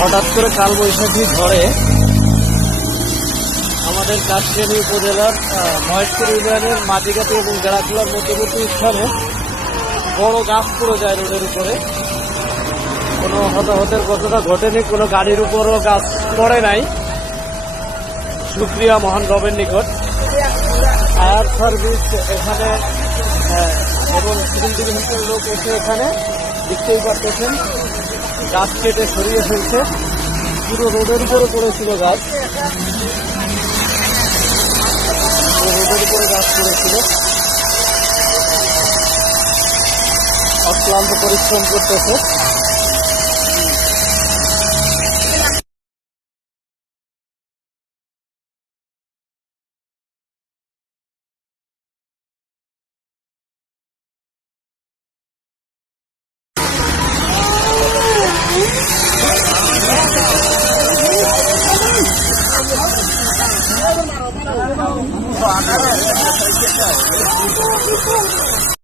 হঠাৎ করে কালবৈশাখী ঝড়ে আমাদের কাশিয়ানী উপজেলার মহেশপুর ইউনিয়নের মাটিকাটি এবং বেড়াখোলার মধ্যবর্তী স্থানে বড় গাছ পড়ে যায় রোডের উপরে। কোনো হতাহতের ঘটনা ঘটেনি, কোনো গাড়ির উপরও গাছ পড়ে নাই। শুকরিয়া মহান রবের নিকট। ফায়ার সার্ভিস এখানে এবং সিভিল ডিভিশনের লোক এসে এখানে দেখতেই পারতেছেন গাছ কেটে সরিয়ে ফেলছে। পুরো রোডের উপরে পড়েছিল গাছ, রোডের উপরে গাছ পড়েছিল। অক্লান্ত পরিশ্রম করতেছে।